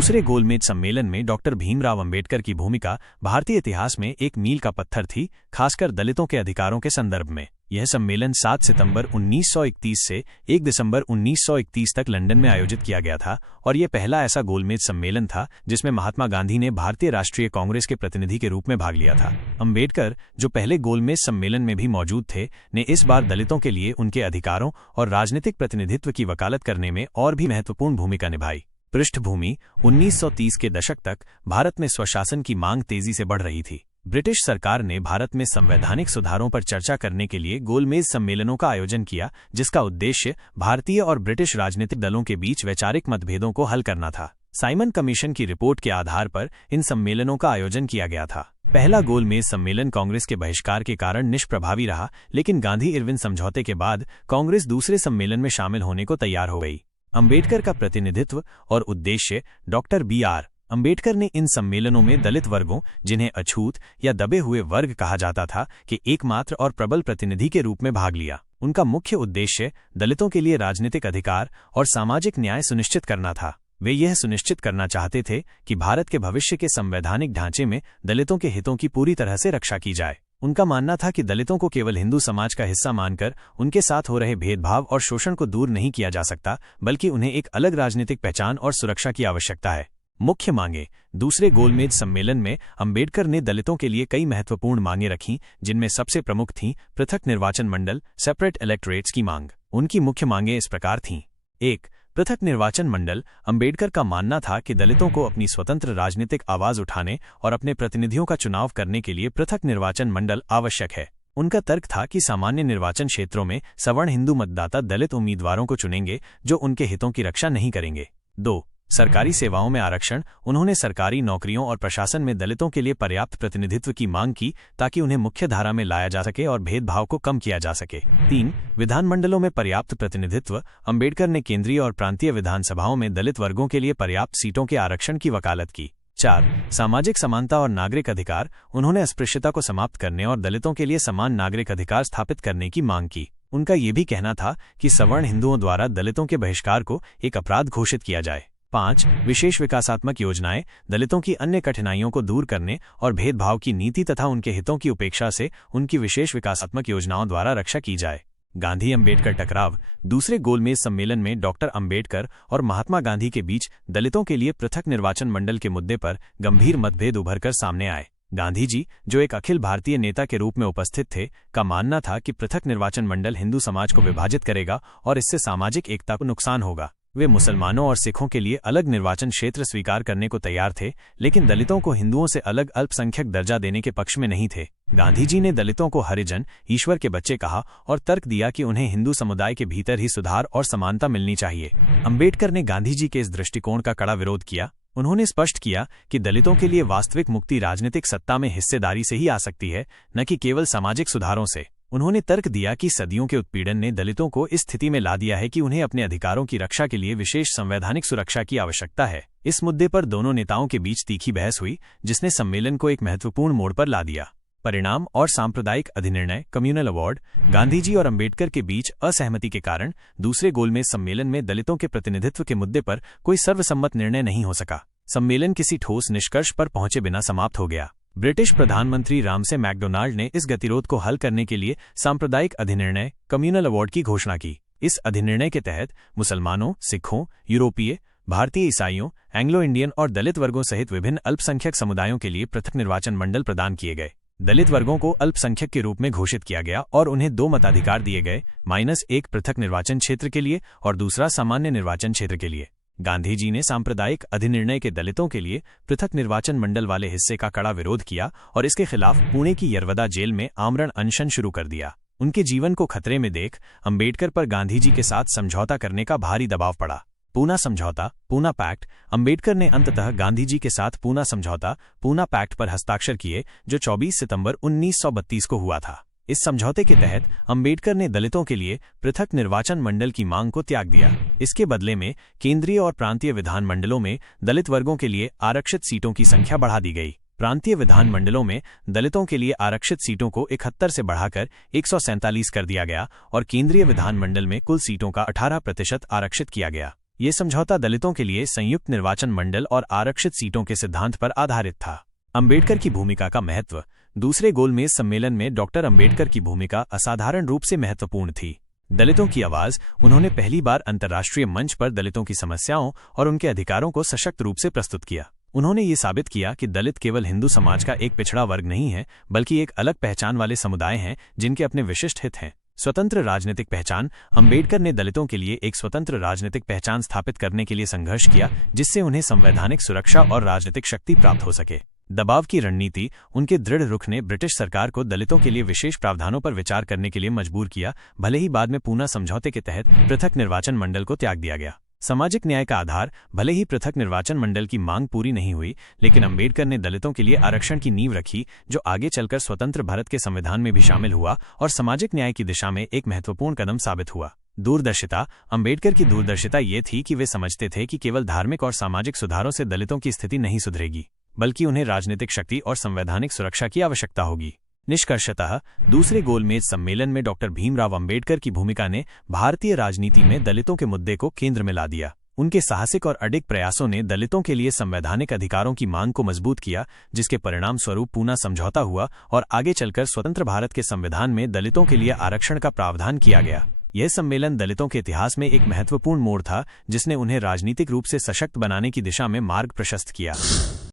दूसरे गोलमेज सम्मेलन में डॉक्टर भीमराव अंबेडकर की भूमिका भारतीय इतिहास में एक मील का पत्थर थी, खासकर दलितों के अधिकारों के संदर्भ में। यह सम्मेलन 7 सितंबर 1931 से 1 दिसंबर 1931 तक लंदन में आयोजित किया गया था और यह पहला ऐसा गोलमेज सम्मेलन था जिसमें महात्मा गांधी ने भारतीय राष्ट्रीय कांग्रेस के प्रतिनिधि के रूप में भाग लिया था। अंबेडकर, जो पहले गोलमेज सम्मेलन में भी मौजूद थे, ने इस बार दलितों के लिए उनके अधिकारों और राजनीतिक प्रतिनिधित्व की वकालत करने में और भी महत्वपूर्ण भूमिका निभाई। पृष्ठभूमि: 1930 के दशक तक भारत में स्वशासन की मांग तेजी से बढ़ रही थी। ब्रिटिश सरकार ने भारत में संवैधानिक सुधारों पर चर्चा करने के लिए गोलमेज सम्मेलनों का आयोजन किया, जिसका उद्देश्य भारतीय और ब्रिटिश राजनीतिक दलों के बीच वैचारिक मतभेदों को हल करना था। साइमन कमीशन की रिपोर्ट के आधार पर इन सम्मेलनों का आयोजन किया गया था। पहला गोलमेज सम्मेलन कांग्रेस के बहिष्कार के कारण निष्प्रभावी रहा, लेकिन गांधी-इरविन समझौते के बाद कांग्रेस दूसरे सम्मेलन में शामिल होने को तैयार हो गई। अंबेडकर का प्रतिनिधित्व और उद्देश्य: डॉक्टर B.R. अंबेडकर ने इन सम्मेलनों में दलित वर्गों, जिन्हें अछूत या दबे हुए वर्ग कहा जाता था, के एकमात्र और प्रबल प्रतिनिधि के रूप में भाग लिया। उनका मुख्य उद्देश्य दलितों के लिए राजनीतिक अधिकार और सामाजिक न्याय सुनिश्चित करना था। वे यह सुनिश्चित करना चाहते थे कि भारत के भविष्य के संवैधानिक ढांचे में दलितों के हितों की पूरी तरह से रक्षा की जाए। उनका मानना था कि दलितों को केवल हिंदू समाज का हिस्सा मानकर उनके साथ हो रहे भेदभाव और शोषण को दूर नहीं किया जा सकता, बल्कि उन्हें एक अलग राजनीतिक पहचान और सुरक्षा की आवश्यकता है। मुख्य मांगें: दूसरे गोलमेज सम्मेलन में अंबेडकर ने दलितों के लिए कई महत्वपूर्ण मांगें रखीं, जिनमें सबसे प्रमुख थीं पृथक निर्वाचन मंडल, सेपरेट इलेक्टोरेट्स की मांग। उनकी मुख्य मांगें इस प्रकार थीं। 1. पृथक निर्वाचन मंडल। अंबेडकर का मानना था कि दलितों को अपनी स्वतंत्र राजनीतिक आवाज उठाने और अपने प्रतिनिधियों का चुनाव करने के लिए पृथक निर्वाचन मंडल आवश्यक है। उनका तर्क था कि सामान्य निर्वाचन क्षेत्रों में सवर्ण हिंदू मतदाता दलित उम्मीदवारों को चुनेंगे जो उनके हितों की रक्षा नहीं करेंगे। 2. सरकारी सेवाओं में आरक्षण। उन्होंने सरकारी नौकरियों और प्रशासन में दलितों के लिए पर्याप्त प्रतिनिधित्व की मांग की ताकि उन्हें मुख्य धारा में लाया जा सके और भेदभाव को कम किया जा सके। 3. विधानमंडलों में पर्याप्त प्रतिनिधित्व। अंबेडकर ने केंद्रीय और प्रांतीय विधानसभाओं में दलित वर्गों के लिए पर्याप्त सीटों के आरक्षण की वकालत की। 4. सामाजिक समानता और नागरिक अधिकार। उन्होंने अस्पृश्यता को समाप्त करने और दलितों के लिए समान नागरिक अधिकार स्थापित करने की मांग की। उनका ये भी कहना था कि सवर्ण हिंदुओं द्वारा दलितों के बहिष्कार को एक अपराध घोषित किया जाए। 5. विशेष विकासात्मक योजनाएं। दलितों की अन्य कठिनाइयों को दूर करने और भेदभाव की नीति तथा उनके हितों की उपेक्षा से उनकी विशेष विकासात्मक योजनाओं द्वारा रक्षा की जाए। गांधी अंबेडकर टकराव। दूसरे गोलमेज सम्मेलन में डॉक्टर अंबेडकर और महात्मा गांधी के बीच दलितों के लिए पृथक निर्वाचन मंडल के मुद्दे पर गंभीर मतभेद उभरकर सामने आए। गांधी जी, जो एक अखिल भारतीय नेता के रूप में उपस्थित थे, का मानना था कि पृथक निर्वाचन मंडल हिंदू समाज को विभाजित करेगा और इससे सामाजिक एकता को नुकसान होगा। वे मुसलमानों और सिखों के लिए अलग निर्वाचन क्षेत्र स्वीकार करने को तैयार थे, लेकिन दलितों को हिंदुओं से अलग अल्पसंख्यक दर्जा देने के पक्ष में नहीं थे। गांधी जी ने दलितों को हरिजन, ईश्वर के बच्चे कहा और तर्क दिया कि उन्हें हिंदू समुदाय के भीतर ही सुधार और समानता मिलनी चाहिए। अंबेडकर ने गांधी जी के इस दृष्टिकोण का कड़ा विरोध किया। उन्होंने स्पष्ट किया कि दलितों के लिए वास्तविक मुक्ति राजनीतिक सत्ता में हिस्सेदारी से ही आ सकती है, न कि केवल सामाजिक सुधारों से। उन्होंने तर्क दिया कि सदियों के उत्पीड़न ने दलितों को इस स्थिति में ला दिया है कि उन्हें अपने अधिकारों की रक्षा के लिए विशेष संवैधानिक सुरक्षा की आवश्यकता है। इस मुद्दे पर दोनों नेताओं के बीच तीखी बहस हुई, जिसने सम्मेलन को एक महत्वपूर्ण मोड़ पर ला दिया। परिणाम और सांप्रदायिक अधिनिर्णय, कम्युनल अवार्ड। गांधी जी और अंबेडकर के बीच असहमति के कारण दूसरे गोलमेज सम्मेलन में दलितों के प्रतिनिधित्व के मुद्दे पर कोई सर्वसम्मत निर्णय नहीं हो सका। सम्मेलन किसी ठोस निष्कर्ष पर पहुंचे बिना समाप्त हो गया। ब्रिटिश प्रधानमंत्री रामसे मैकडोनाल्ड ने इस गतिरोध को हल करने के लिए सांप्रदायिक अधिनिर्णय, कम्युनल अवार्ड की घोषणा की। इस अधिनिर्णय के तहत मुसलमानों, सिखों, यूरोपीय, भारतीय ईसाइयों, एंग्लो इंडियन और दलित वर्गों सहित विभिन्न अल्पसंख्यक समुदायों के लिए पृथक निर्वाचन मंडल प्रदान किए गए। दलित वर्गों को अल्पसंख्यक के रूप में घोषित किया गया और उन्हें 2 मताधिकार दिए गए, -1 पृथक निर्वाचन क्षेत्र के लिए और दूसरा सामान्य निर्वाचन क्षेत्र के लिए। गांधी जी ने सांप्रदायिक अधिनिर्णय के दलितों के लिए पृथक निर्वाचन मंडल वाले हिस्से का कड़ा विरोध किया और इसके खिलाफ पुणे की यरवदा जेल में आमरण अनशन शुरू कर दिया। उनके जीवन को खतरे में देख अंबेडकर पर गांधी जी के साथ समझौता करने का भारी दबाव पड़ा। पूना समझौता, पूना पैक्ट। अंबेडकर ने अंततः गांधी जी के साथ पूना समझौता, पूना पैक्ट पर हस्ताक्षर किए, जो 24 सितंबर 1932 को हुआ था। इस समझौते के तहत अंबेडकर ने दलितों के लिए पृथक निर्वाचन मंडल की मांग को त्याग दिया। इसके बदले में केंद्रीय और प्रांतीय विधानमंडलों में दलित वर्गों के लिए आरक्षित सीटों की संख्या बढ़ा दी गई। प्रांतीय विधानमंडलों में दलितों के लिए आरक्षित सीटों को 71 से बढ़ाकर 147 कर दिया गया और केंद्रीय विधानमंडल में कुल सीटों का 18% आरक्षित किया गया। ये समझौता दलितों के लिए संयुक्त निर्वाचन मंडल और आरक्षित सीटों के सिद्धांत पर आधारित था। अंबेडकर की भूमिका का महत्व। दूसरे गोलमेज सम्मेलन में डॉक्टर अंबेडकर की भूमिका असाधारण रूप से महत्वपूर्ण थी। दलितों की आवाज। उन्होंने पहली बार अंतर्राष्ट्रीय मंच पर दलितों की समस्याओं और उनके अधिकारों को सशक्त रूप से प्रस्तुत किया। उन्होंने ये साबित किया कि दलित केवल हिंदू समाज का एक पिछड़ा वर्ग नहीं है, बल्कि एक अलग पहचान वाले समुदाय हैं जिनके अपने विशिष्ट हित हैं। स्वतंत्र राजनीतिक पहचान। अंबेडकर ने दलितों के लिए एक स्वतंत्र राजनीतिक पहचान स्थापित करने के लिए संघर्ष किया, जिससे उन्हें संवैधानिक सुरक्षा और राजनीतिक शक्ति प्राप्त हो सके। दबाव की रणनीति। उनके दृढ़ रुख ने ब्रिटिश सरकार को दलितों के लिए विशेष प्रावधानों पर विचार करने के लिए मजबूर किया, भले ही बाद में पूना समझौते के तहत पृथक निर्वाचन मंडल को त्याग दिया गया। सामाजिक न्याय का आधार। भले ही पृथक निर्वाचन मंडल की मांग पूरी नहीं हुई, लेकिन अंबेडकर ने दलितों के लिए आरक्षण की नींव रखी, जो आगे चलकर स्वतंत्र भारत के संविधान में भी शामिल हुआ और सामाजिक न्याय की दिशा में एक महत्वपूर्ण कदम साबित हुआ। दूरदर्शिता। अंबेडकर की दूरदर्शिता ये थी कि वे समझते थे कि केवल धार्मिक और सामाजिक सुधारों से दलितों की स्थिति नहीं सुधरेगी, बल्कि उन्हें राजनीतिक शक्ति और संवैधानिक सुरक्षा की आवश्यकता होगी। निष्कर्षतः दूसरे गोलमेज सम्मेलन में डॉक्टर भीमराव अंबेडकर की भूमिका ने भारतीय राजनीति में दलितों के मुद्दे को केंद्र में ला दिया। उनके साहसिक और अडिग प्रयासों ने दलितों के लिए संवैधानिक अधिकारों की मांग को मजबूत किया, जिसके परिणाम स्वरूप पूना समझौता हुआ और आगे चलकर स्वतंत्र भारत के संविधान में दलितों के लिए आरक्षण का प्रावधान किया गया। यह सम्मेलन दलितों के इतिहास में एक महत्वपूर्ण मोड़ था, जिसने उन्हें राजनीतिक रूप से सशक्त बनाने की दिशा में मार्ग प्रशस्त किया।